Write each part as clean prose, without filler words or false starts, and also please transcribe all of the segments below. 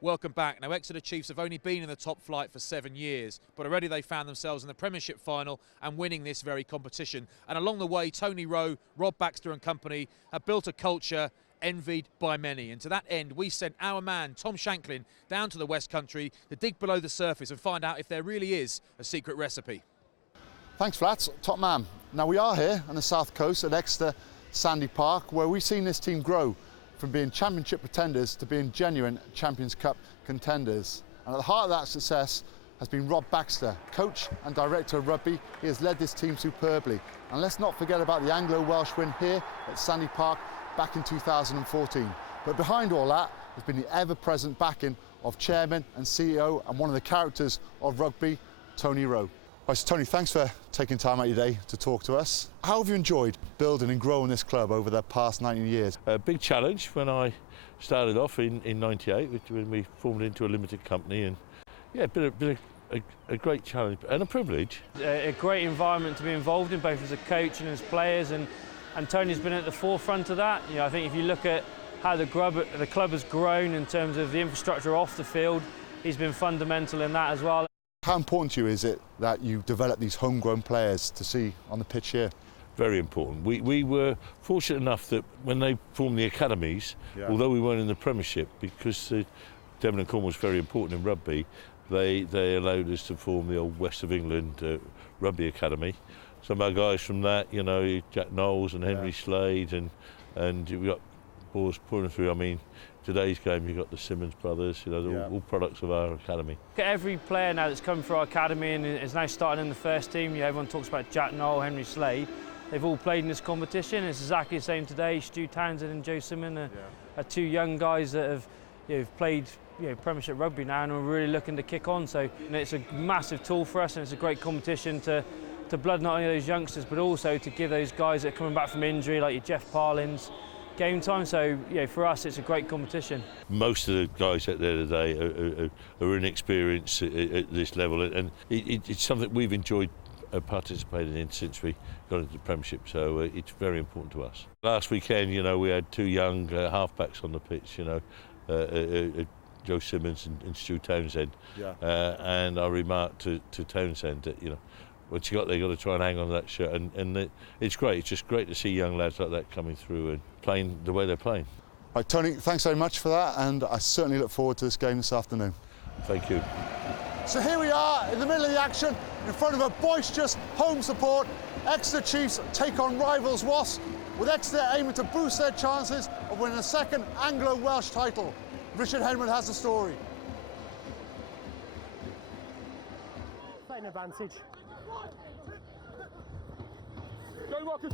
Welcome back. Now, Exeter Chiefs have only been in the top flight for 7 years, but already they found themselves in the Premiership final and winning this very competition. And along the way, Tony Rowe, Rob Baxter and company have built a culture envied by many. And to that end, we sent our man, Tom Shanklin, down to the West Country to dig below the surface and find out if there really is a secret recipe. Thanks, Flats. Top man. Now, we are here on the south coast at Exeter Sandy Park, where we've seen this team grow from being championship pretenders to being genuine Champions Cup contenders. And at the heart of that success has been Rob Baxter, coach and director of rugby. He has led this team superbly. And let's not forget about the Anglo-Welsh win here at Sandy Park back in 2014. But behind all that has been the ever-present backing of chairman and CEO and one of the characters of rugby, Tony Rowe. Right, so Tony, thanks for taking time out of your day to talk to us. How have you enjoyed building and growing this club over the past 19 years? A big challenge when I started off in '98, when we formed into a limited company, and yeah, been a great challenge and a privilege. A great environment to be involved in, both as a coach and as players, and Tony's been at the forefront of that. You know, I think if you look at how the club has grown in terms of the infrastructure off the field, he's been fundamental in that as well. How important to you is it that you develop these homegrown players to see on the pitch here? Very important. We were fortunate enough that when they formed the academies, although we weren't in the Premiership, because Devon and Cornwall was very important in rugby, they allowed us to form the old West of England Rugby Academy. Some of our guys from that, you know, Jack Knowles and Henry Slade, and we got boys pouring through. I mean, today's game, you've got the Simmons brothers, you know, they're all products of our academy. Every player now that's come through our academy and is now starting in the first team, you know, everyone talks about Jack Knowles, Henry Slade, they've all played in this competition. It's exactly the same today. Stu Townsend and Joe Simmons are two young guys that have played Premiership rugby now and are really looking to kick on. So it's a massive tool for us, and it's a great competition to blood not only those youngsters, but also to give those guys that are coming back from injury, like your Jeff Parlins, game time. So for us, it's a great competition. Most of the guys out there today are inexperienced at this level, and it's something we've enjoyed participating in since we got into the Premiership, so it's very important to us. Last weekend, you know, we had two young halfbacks on the pitch, you know, Joe Simmons and Stu Townsend, and I remarked to Townsend that, you know, once you got there, you've got to try and hang on to that shirt, and it's great. It's just great to see young lads like that coming through and playing the way they're playing. Right, Tony, thanks very much for that, and I certainly look forward to this game this afternoon. Thank you. So here we are in the middle of the action, in front of a boisterous home support. Exeter Chiefs take on rivals Wasps, with Exeter aiming to boost their chances of winning a second Anglo-Welsh title. Richard Henwood has the story. Playing advantage. Go Rockers!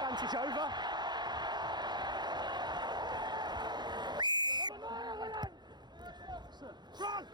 Advantage over. Run!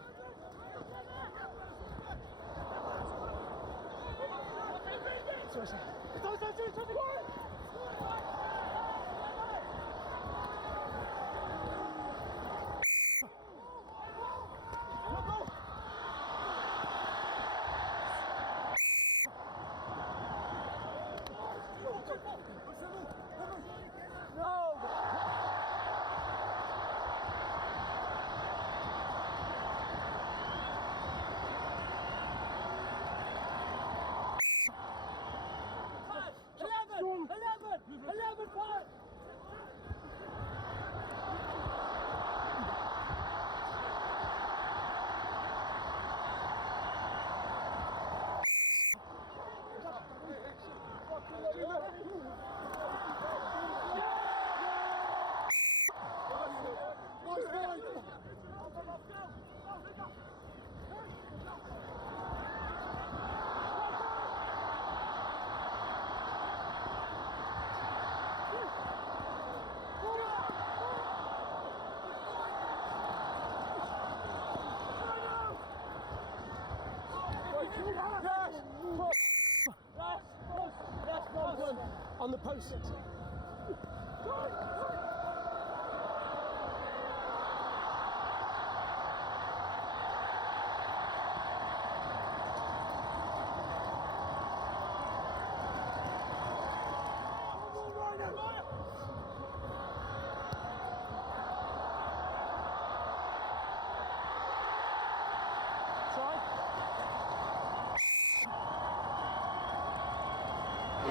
On the post.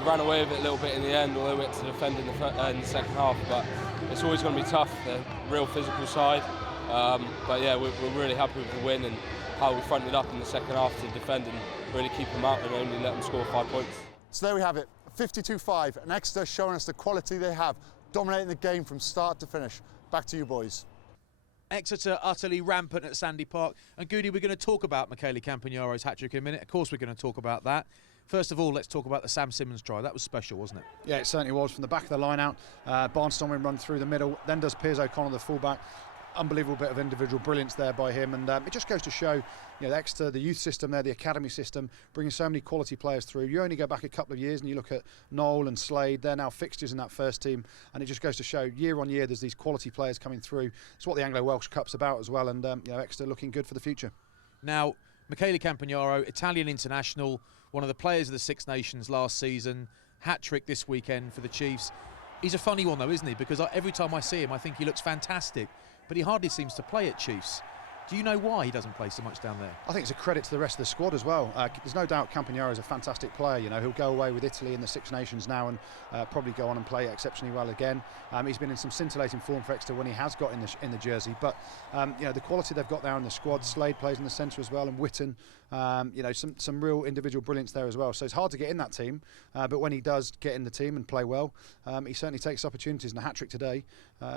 we ran away with it a little bit in the end, although we had to defend in the second half. But it's always going to be tough, the real physical side. But yeah, we're really happy with the win and how we fronted up in the second half to defend and really keep them out and only let them score 5 points. So there we have it, 52-5, and Exeter showing us the quality they have, dominating the game from start to finish. Back to you, boys. Exeter utterly rampant at Sandy Park. And Goody, we're going to talk about Michele Campagnaro's hat-trick in a minute. Of course we're going to talk about that. First of all, let's talk about the Sam Simmons try. That was special, wasn't it? Yeah, it certainly was. From the back of the line out, Barnstorming run through the middle, then does Piers O'Connor, the fullback. Unbelievable bit of individual brilliance there by him, and it just goes to show, Exeter, the youth system there, the academy system, bringing so many quality players through. You only go back a couple of years and you look at Noel and Slade, they're now fixtures in that first team, and it just goes to show year on year there's these quality players coming through. It's what the Anglo-Welsh Cup's about as well, and Exeter looking good for the future. Now, Michele Campagnaro, Italian international, one of the players of the Six Nations last season, hat-trick this weekend for the Chiefs. He's a funny one though, isn't he? Because every time I see him I think he looks fantastic, but he hardly seems to play at Chiefs. Do you know why he doesn't play so much down there? I think it's a credit to the rest of the squad as well. There's no doubt Campagnaro is a fantastic player. He'll go away with Italy in the Six Nations now and probably go on and play exceptionally well again. He's been in some scintillating form for Exeter when he has got in the jersey. But the quality they've got there in the squad. Slade plays in the centre as well, and Witten. Some real individual brilliance there as well. So it's hard to get in that team, but when he does get in the team and play well, he certainly takes opportunities. And a hat-trick today,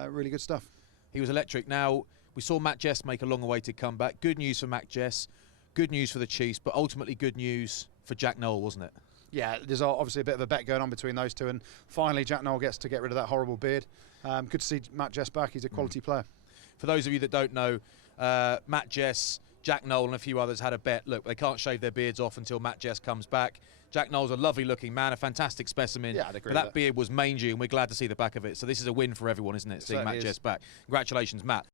really good stuff. He was electric. Now, we saw Matt Jess make a long-awaited comeback. Good news for Matt Jess, good news for the Chiefs, but ultimately good news for Jack Noel, wasn't it? Yeah, there's obviously a bit of a bet going on between those two, and finally Jack Noel gets to get rid of that horrible beard. Good to see Matt Jess back. He's a quality player. For those of you that don't know, Matt Jess, Jack Noel and a few others had a bet. Look, they can't shave their beards off until Matt Jess comes back. Jack Noel's a lovely-looking man, a fantastic specimen. Yeah, I'd agree but that beard was mangy, and we're glad to see the back of it. So this is a win for everyone, isn't it, seeing Matt Jess back. Congratulations, Matt.